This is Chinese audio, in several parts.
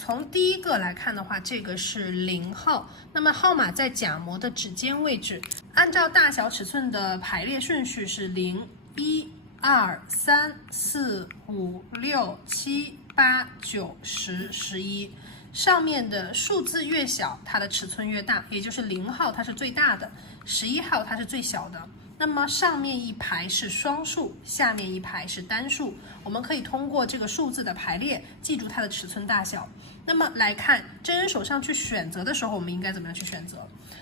从第一个来看的话，这个是0号，那么号码在假模的指尖位置，按照大小尺寸的排列顺序是0、1、2、3、4、5、6、7、8、9、10、11。上面的数字越小，它的尺寸越大，也就是0号它是最大的，11号它是最小的。那么上面一排是双数，下面一排是单数，我们可以通过这个数字的排列记住它的尺寸大小。那么来看真人手上去选择的时候，我们应该怎么样去选择？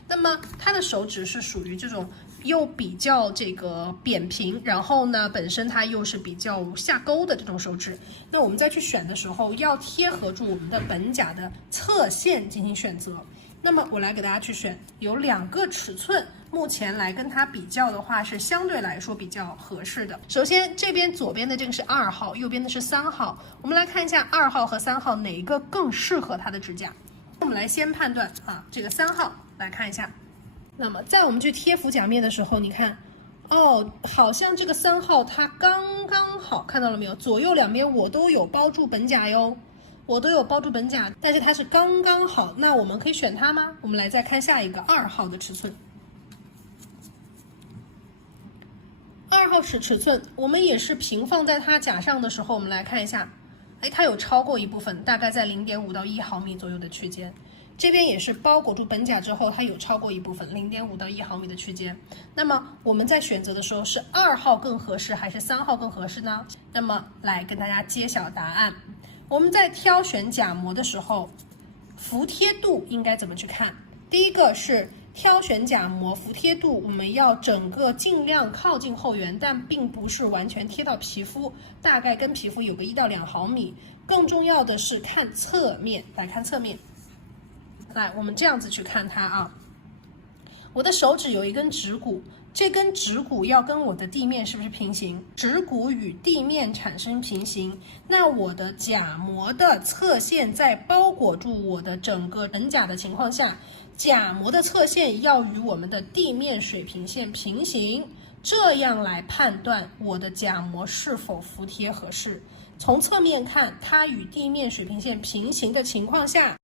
那么它的手指是属于这种又比较这个扁平，然后呢本身它又是比较下勾的这种手指。那我们再去选的时候，要贴合住我们的本甲的侧线进行选择。那么我来给大家去选，有2个尺寸，目前来跟它比较的话是相对来说比较合适的。首先这边左边的这个是2号，右边的是3号，我们来看一下2号和3号哪一个更适合它的指甲。我们来先判断这个3号来看一下。那么在我们去贴腹甲面的时候，你看好像这个3号它刚刚好，看到了没有？左右两边我都有包住本甲哟，我都有包住本甲，但是它是刚刚好。那我们可以选它吗？我们来再看下一个2号的尺寸。2号尺寸，我们也是平放在它甲上的时候，我们来看一下，它有超过一部分，大概在0.5到1毫米左右的区间。这边也是包裹住本甲之后，它有超过一部分0.5到1毫米的区间。那么我们在选择的时候，是2号更合适还是3号更合适呢？那么来跟大家揭晓答案。我们在挑选甲模的时候，服帖度应该怎么去看？第一个是挑选甲模服帖度，我们要整个尽量靠近后缘，但并不是完全贴到皮肤，大概跟皮肤有个1到2毫米。更重要的是看侧面，来看侧面。来，我们这样子去看它我的手指有一根指骨，这根指骨要跟我的地面是不是平行？指骨与地面产生平行，那我的甲模的侧线在包裹住我的整个本甲的情况下，甲模的侧线要与我们的地面水平线平行，这样来判断我的甲模是否服帖合适。从侧面看，它与地面水平线平行的情况下，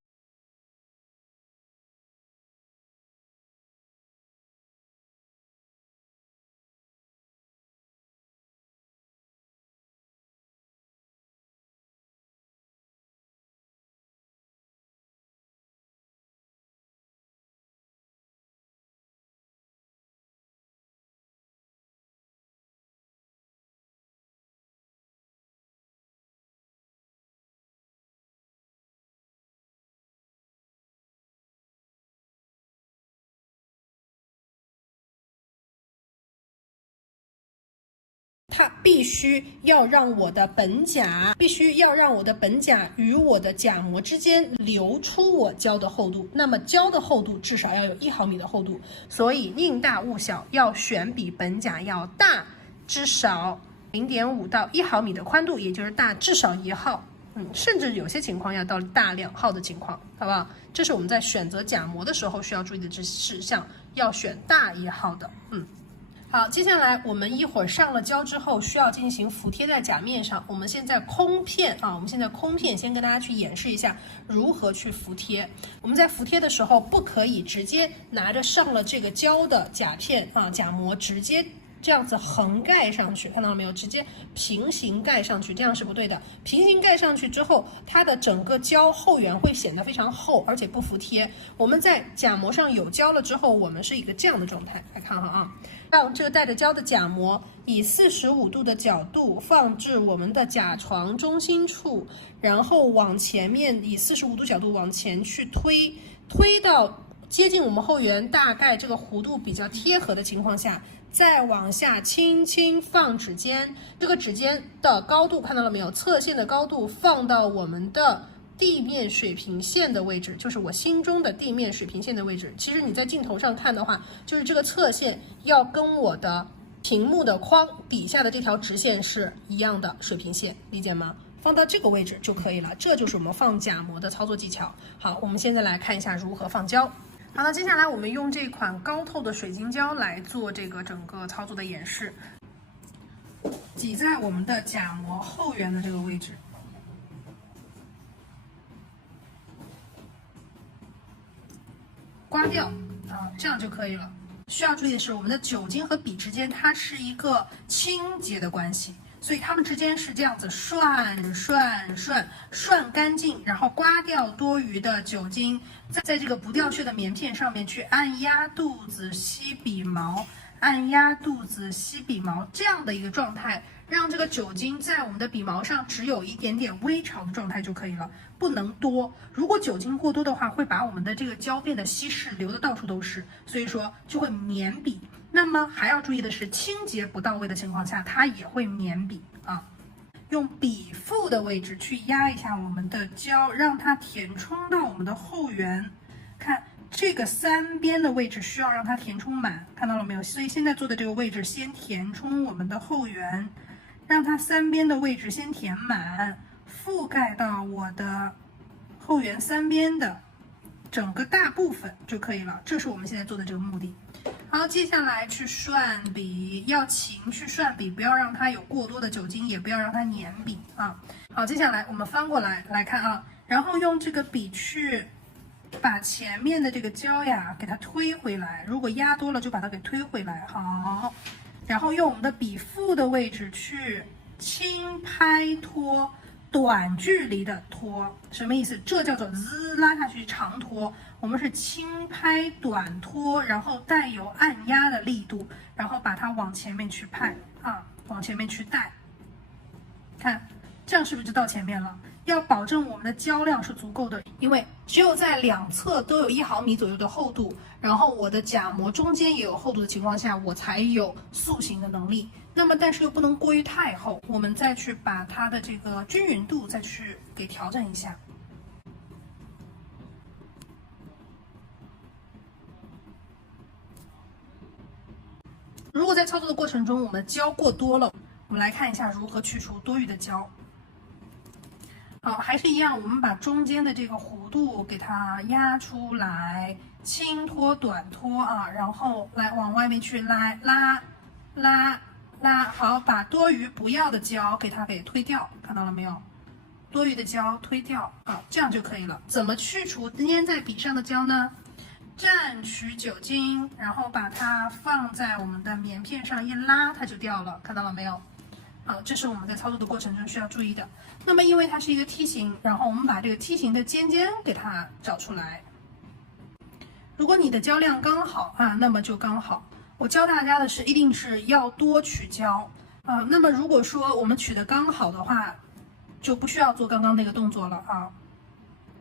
它必须要让我的本甲与我的甲模之间留出我胶的厚度，那么胶的厚度至少要有1毫米的厚度，所以宁大勿小，要选比本甲要大至少0.5到1毫米的宽度，也就是大至少1号，甚至有些情况要到大2号的情况，好不好？这是我们在选择甲模的时候需要注意的事项，要选大1号的，好，接下来我们一会儿上了胶之后，需要进行服帖在甲面上。我们现在空片先跟大家去演示一下如何去服帖。我们在服帖的时候，不可以直接拿着上了这个胶的甲片甲模直接这样子横盖上去，看到了没有？直接平行盖上去，这样是不对的。平行盖上去之后，它的整个胶后缘会显得非常厚，而且不服帖。我们在甲模上有胶了之后，我们是一个这样的状态，来看哈让这个带着胶的甲模以45度的角度放置我们的甲床中心处，然后往前面以45度角度往前去推到接近我们后缘，大概这个弧度比较贴合的情况下，再往下轻轻放指尖，这个指尖的高度看到了没有？侧线的高度放到我们的地面水平线的位置，就是我心中的地面水平线的位置。其实你在镜头上看的话，就是这个侧线要跟我的屏幕的框底下的这条直线是一样的水平线，理解吗？放到这个位置就可以了，这就是我们放甲模的操作技巧。好，我们现在来看一下如何放胶。好的，接下来我们用这款高透的水晶胶来做这个整个操作的演示，挤在我们的甲模后缘的这个位置。刮掉啊，这样就可以了。需要注意的是，我们的酒精和笔之间它是一个清洁的关系，所以它们之间是这样子涮干净，然后刮掉多余的酒精，在这个不掉屑的棉片上面去按压肚子吸笔毛，按压肚子吸笔毛这样的一个状态，让这个酒精在我们的笔毛上只有一点点微潮的状态就可以了，不能多。如果酒精过多的话，会把我们的这个胶变得稀释，流的到处都是，所以说就会粘笔。那么还要注意的是，清洁不到位的情况下，它也会粘笔啊。用笔腹的位置去压一下我们的胶，让它填充到我们的后缘。看这个3边的位置需要让它填充满，看到了没有？所以现在做的这个位置，先填充我们的后缘，让它3边的位置先填满，覆盖到我的后缘3边的整个大部分就可以了。这是我们现在做的这个目的。好，接下来去涮笔，要勤去涮笔，不要让它有过多的酒精，也不要让它粘笔啊。好，接下来我们翻过来看啊，然后用这个笔去把前面的这个胶呀给它推回来，如果压多了就把它给推回来。好，然后用我们的笔腹的位置去轻拍拖，短距离的拖，什么意思？这叫做滋拉下去长拖，我们是轻拍短拖，然后带有按压的力度，然后把它往前面去拍啊，往前面去带，看这样是不是就到前面了？要保证我们的胶量是足够的，因为只有在两侧都有1毫米左右的厚度，然后我的假膜中间也有厚度的情况下，我才有塑形的能力。那么但是又不能过于太厚，我们再去把它的这个均匀度再去给调整一下。如果在操作的过程中我们胶过多了，我们来看一下如何去除多余的胶。好，还是一样，我们把中间的这个弧度给它压出来，轻拖短拖啊，然后来往外面去拉，好，把多余不要的胶给它给推掉，看到了没有？多余的胶推掉啊，这样就可以了。怎么去除粘在笔上的胶呢？蘸取酒精，然后把它放在我们的棉片上一拉，它就掉了，看到了没有？这是我们在操作的过程中需要注意的。那么因为它是一个梯形，然后我们把这个梯形的尖尖给它找出来。如果你的胶量刚好啊，那么就刚好。我教大家的是，一定是要多取胶啊。那么如果说我们取的刚好的话，就不需要做刚刚那个动作了啊。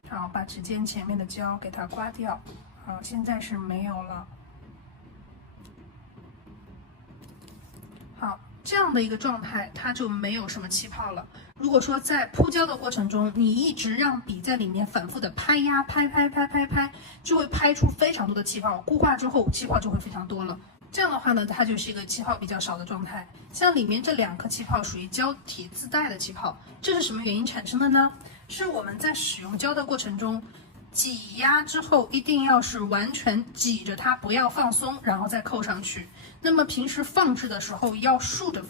好，把指尖前面的胶给它刮掉。好，现在是没有了。好。这样的一个状态，它就没有什么气泡了。如果说在铺胶的过程中，你一直让笔在里面反复的拍压、拍，就会拍出非常多的气泡。固化之后，气泡就会非常多了。这样的话呢，它就是一个气泡比较少的状态。像里面这2颗气泡属于胶体自带的气泡，这是什么原因产生的呢？是我们在使用胶的过程中，挤压之后一定要是完全挤着它，不要放松，然后再扣上去。那么平时放置的时候要竖着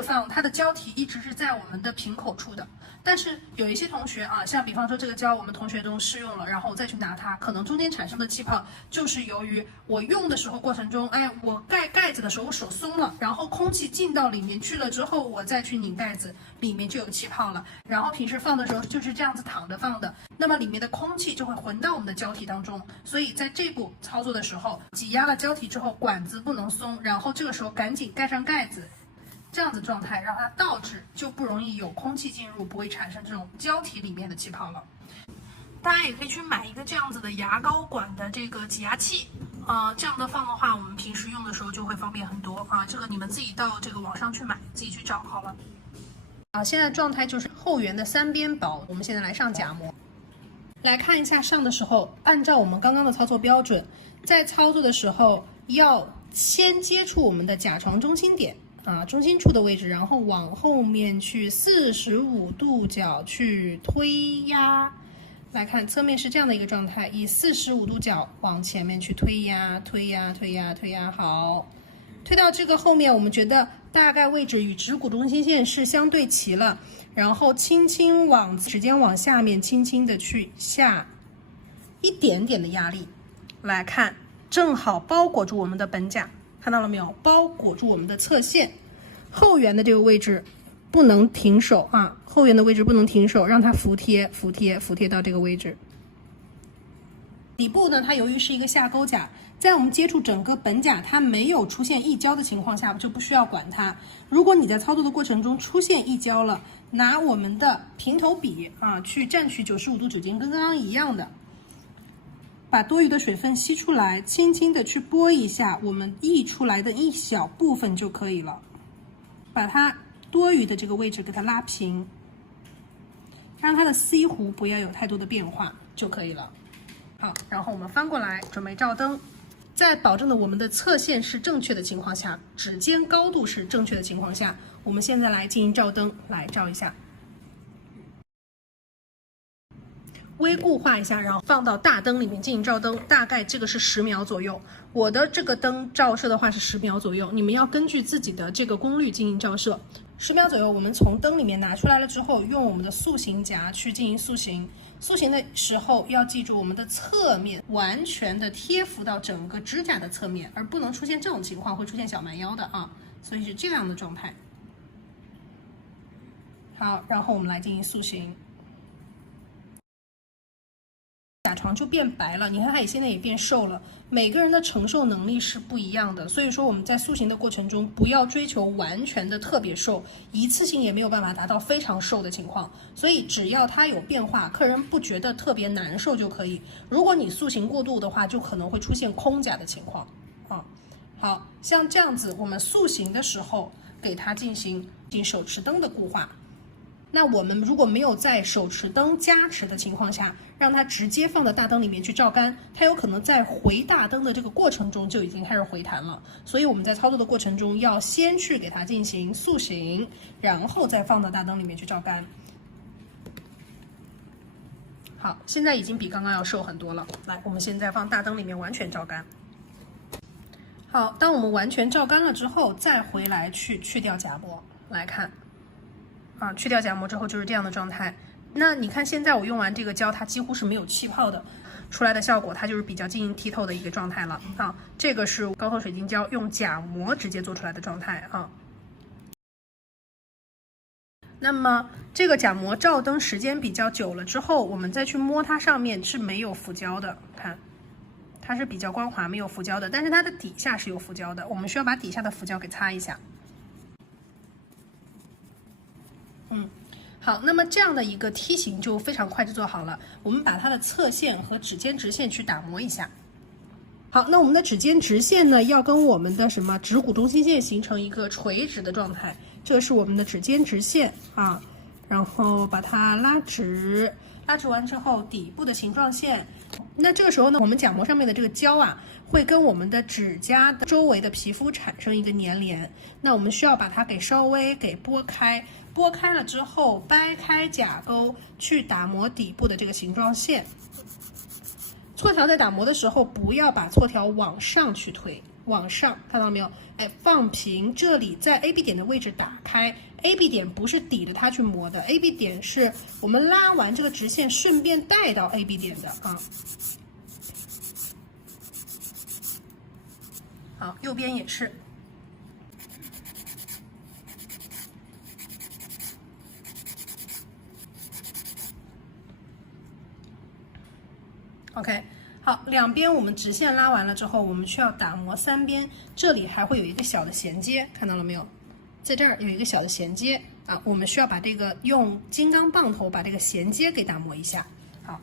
放，它的胶体一直是在我们的瓶口处的。但是有一些同学啊，像比方说这个胶我们同学中试用了，然后我再去拿它，可能中间产生的气泡就是由于我用的时候过程中，我盖子的时候我手松了，然后空气进到里面去了之后，我再去拧盖子，里面就有气泡了。然后平时放的时候就是这样子躺着放的，那么里面的空气就会混到我们的胶体当中。所以在这步操作的时候，挤压了胶体之后，管子不能松，然后这个时候赶紧盖上盖子。这样子状态让它倒置，就不容易有空气进入，不会产生这种胶体里面的气泡了。大家也可以去买一个这样子的牙膏管的这个挤压器，这样的放的话，我们平时用的时候就会方便很多啊。这个你们自己到这个网上去买，自己去找好了。现在状态就是后缘的3边薄，我们现在来上假膜。来看一下上的时候，按照我们刚刚的操作标准，在操作的时候要先接触我们的甲床中心点。中心处的位置，然后往后面去45度角去推压。来看侧面是这样的一个状态，以45度角往前面去推压，好，推到这个后面，我们觉得大概位置与指骨中心线是相对齐了，然后轻轻往指尖往下面轻轻的去下一点点的压力，来看，正好包裹住我们的本甲，看到了没有？包裹住我们的侧线，后缘的这个位置不能停手啊，后缘的位置不能停手，让它服帖到这个位置。底部呢，它由于是一个下钩甲，在我们接触整个本甲它没有出现溢胶的情况下，就不需要管它。如果你在操作的过程中出现溢胶了，拿我们的平头笔啊，去蘸取95度酒精，跟刚刚一样的，把多余的水分吸出来，轻轻的去拨一下我们溢出来的一小部分就可以了，把它多余的这个位置给它拉平，让它的 C 弧不要有太多的变化就可以了。好，然后我们翻过来准备照灯，在保证了我们的侧线是正确的情况下，指尖高度是正确的情况下，我们现在来进行照灯，来照一下，微固化一下，然后放到大灯里面进行照灯，大概这个是10秒左右。我的这个灯照射的话是10秒左右，你们要根据自己的这个功率进行照射。10秒左右，我们从灯里面拿出来了之后，用我们的塑形夹去进行塑形。塑形的时候要记住，我们的侧面完全的贴服到整个指甲的侧面，而不能出现这种情况，会出现小蛮腰的啊，所以是这样的状态。好，然后我们来进行塑形。甲床就变白了，你看它也现在也变瘦了。每个人的承受能力是不一样的，所以说我们在塑形的过程中，不要追求完全的特别瘦，一次性也没有办法达到非常瘦的情况。所以只要它有变化，客人不觉得特别难受就可以。如果你塑形过度的话，就可能会出现空甲的情况啊。好像这样子，我们塑形的时候给它进行手持灯的固化。那我们如果没有在手持灯加持的情况下，让它直接放到大灯里面去照干，它有可能在回大灯的这个过程中就已经开始回弹了。所以我们在操作的过程中，要先去给它进行塑形，然后再放到大灯里面去照干。好，现在已经比刚刚要瘦很多了。来，我们现在放大灯里面完全照干。好，当我们完全照干了之后，再回来去掉夹膜，来看。去掉夹膜之后就是这样的状态。那你看现在我用完这个胶，它几乎是没有气泡的，出来的效果它就是比较晶莹剔透的一个状态了啊。这个是高透水晶胶用夹膜直接做出来的状态啊。那么这个夹膜照灯时间比较久了之后，我们再去摸它上面是没有浮胶的，看它是比较光滑没有浮胶的，但是它的底下是有浮胶的，我们需要把底下的浮胶给擦一下。好，那么这样的一个梯形就非常快就做好了。我们把它的侧线和指尖直线去打磨一下。好，那我们的指尖直线呢，要跟我们的什么指骨中心线形成一个垂直的状态。这是我们的指尖直线啊，然后把它拉直，拉直完之后，底部的形状线。那这个时候呢，我们夹膜上面的这个胶啊，会跟我们的指甲的周围的皮肤产生一个粘连。那我们需要把它给稍微给拨开。拨开了之后，掰开甲沟去打磨底部的这个形状线。错条在打磨的时候，不要把错条往上去推，往上，看到没有？哎，放平这里，在 AB 点的位置打开。AB 点不是抵着它去磨的 ，AB 点是我们拉完这个直线，顺便带到 AB 点的啊。好，右边也是。OK， 好，两边我们直线拉完了之后，我们需要打磨3边，这里还会有一个小的衔接，看到了没有？在这儿有一个小的衔接啊，我们需要把这个用金刚棒头把这个衔接给打磨一下。好，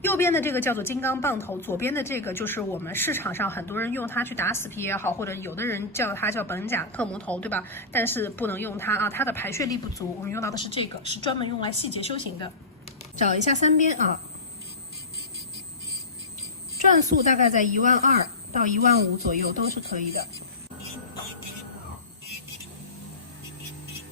右边的这个叫做金刚棒头，左边的这个就是我们市场上很多人用它去打死皮也好，或者有的人叫它叫本甲特磨头，对吧？但是不能用它啊，它的排血力不足，我们用到的是这个，是专门用来细节修行的。找一下3边啊。转速大概在12000到15000左右都是可以的。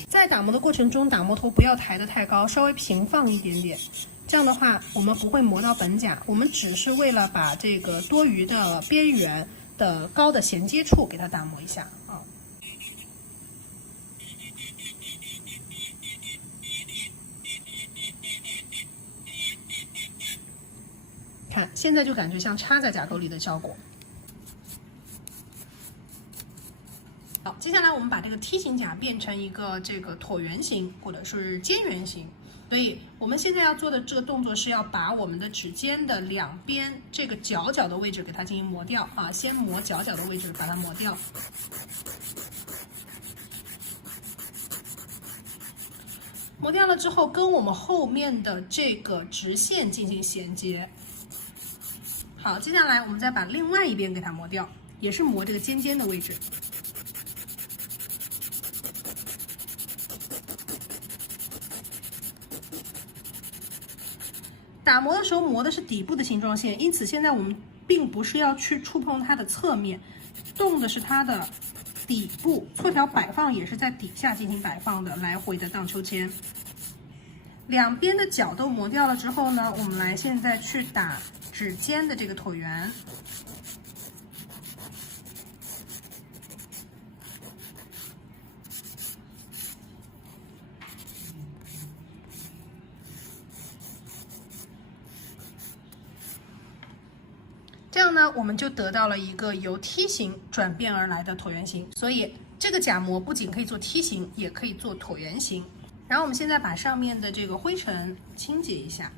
在打磨的过程中，打磨头不要抬得太高，稍微平放一点点。这样的话，我们不会磨到本甲，我们只是为了把这个多余的边缘的高的衔接处给它打磨一下啊。看。现在就感觉像插在甲沟里的效果。好，接下来我们把这个梯形甲变成一个这个椭圆形或者是尖圆形。所以我们现在要做的这个动作是要把我们的指尖的两边这个角角的位置给它进行磨掉啊，先磨角角的位置，把它磨掉。磨掉了之后，跟我们后面的这个直线进行衔接。好，接下来我们再把另外一边给它磨掉，也是磨这个尖尖的位置。打磨的时候磨的是底部的形状线，因此现在我们并不是要去触碰它的侧面，动的是它的底部。错条摆放也是在底下进行摆放的，来回的荡秋千。两边的角都磨掉了之后呢，我们来现在去打指尖的这个椭圆。这样呢，我们就得到了一个由梯形转变而来的椭圆形。所以这个甲模不仅可以做梯形，也可以做椭圆形。然后我们现在把上面的这个灰尘清洁一下，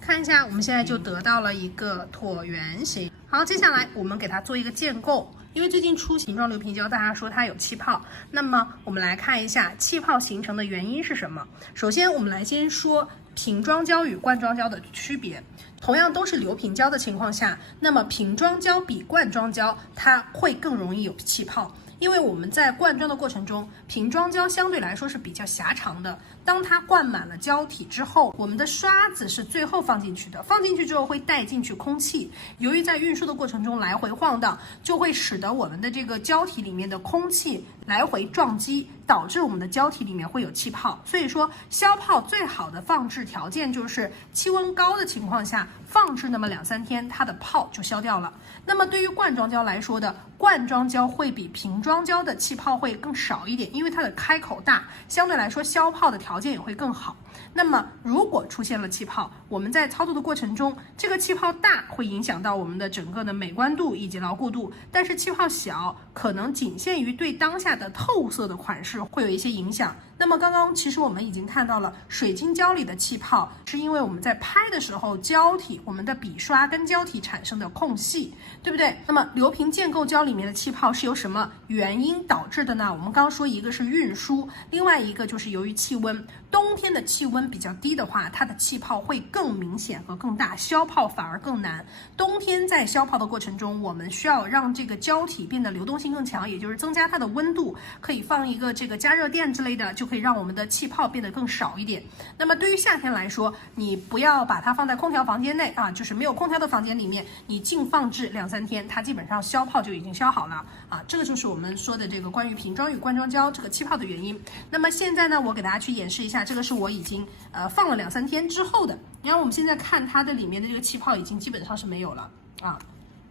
看一下，我们现在就得到了一个椭圆形。好，接下来我们给它做一个建构。因为最近出瓶装流平胶，大家说它有气泡，那么我们来看一下气泡形成的原因是什么。首先，我们来先说瓶装胶与罐装胶的区别。同样都是流平胶的情况下，那么瓶装胶比罐装胶它会更容易有气泡。因为我们在灌装的过程中，瓶装胶相对来说是比较狭长的。当它灌满了胶体之后，我们的刷子是最后放进去的，放进去之后会带进去空气，由于在运输的过程中来回晃荡，就会使得我们的这个胶体里面的空气来回撞击，导致我们的胶体里面会有气泡。所以说，消泡最好的放置条件就是气温高的情况下，放置那么2-3天，它的泡就消掉了。那么对于罐装胶来说的，罐装胶会比瓶装胶的气泡会更少一点，因为它的开口大，相对来说消泡的条件也会更好。那么如果出现了气泡，我们在操作的过程中，这个气泡大会影响到我们的整个的美观度以及牢固度，但是气泡小可能仅限于对当下的透色的款式会有一些影响。那么刚刚其实我们已经看到了水晶胶里的气泡，是因为我们在拍的时候胶体，我们的笔刷跟胶体产生的空隙，对不对？那么流平建构胶里面的气泡是由什么原因导致的呢？我们刚刚说一个是运输，另外一个就是由于气温。冬天的气温比较低的话，它的气泡会更明显和更大，消泡反而更难。冬天在消泡的过程中，我们需要让这个胶体变得流动性更强，也就是增加它的温度，可以放一个这个加热垫之类的，就可以让我们的气泡变得更少一点。那么对于夏天来说，你不要把它放在空调房间内啊，就是没有空调的房间里面，你静放置2-3天，它基本上消泡就已经消好了啊。这个就是我们说的这个关于瓶装与罐装胶这个气泡的原因。那么现在呢，我给大家去演示一下，这个是我已经放了2-3天之后的。然后我们现在看它的里面的这个气泡已经基本上是没有了啊，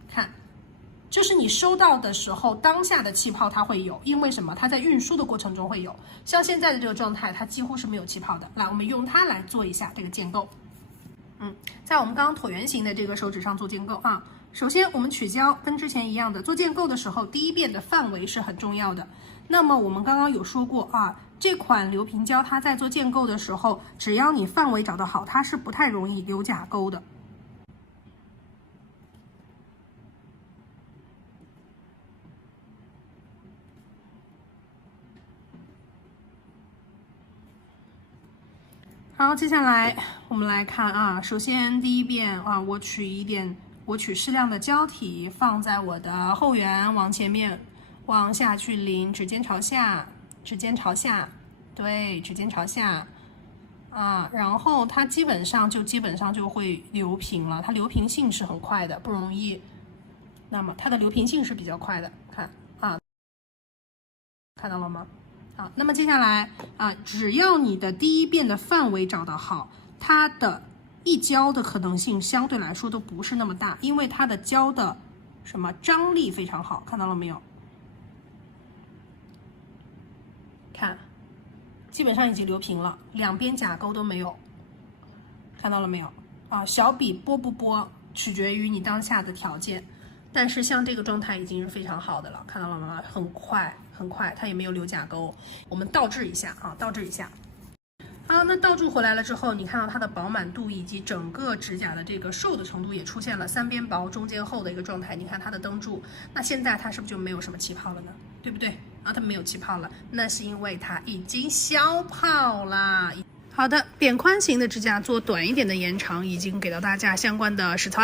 看。就是你收到的时候，当下的气泡它会有，因为什么？它在运输的过程中会有。像现在的这个状态，它几乎是没有气泡的。来，我们用它来做一下这个建构。在我们刚刚椭圆形的这个手指上做建构啊。首先，我们取胶跟之前一样的，做建构的时候，第一遍的范围是很重要的。那么我们刚刚有说过啊，这款流平胶它在做建构的时候，只要你范围找得好，它是不太容易留甲沟的。好，接下来我们来看啊，首先第一遍啊，我取适量的胶体放在我的后缘，往前面往下去淋，指尖朝下，指尖朝下，对，指尖朝下啊，然后它基本上就会流平了，它流平性是很快的，不容易。那么它的流平性是比较快的，看啊，看到了吗？啊，那么接下来啊，只要你的第一遍的范围找得好，它的溢胶的可能性相对来说都不是那么大，因为它的胶的什么张力非常好，看到了没有？看，基本上已经流平了，两边甲沟都没有，看到了没有？啊，小笔拨不拨取决于你当下的条件。但是像这个状态已经是非常好的了，看到了吗？很快很快，它也没有留甲沟。我们倒置一下啊，倒置一下。好，那倒注回来了之后，你看到它的饱满度以及整个指甲的这个瘦的程度也出现了三边薄中间厚的一个状态。你看它的灯柱，那现在它是不是就没有什么气泡了呢？对不对？啊，它没有气泡了，那是因为它已经消泡啦。好的，扁宽型的指甲做短一点的延长，已经给到大家相关的实操。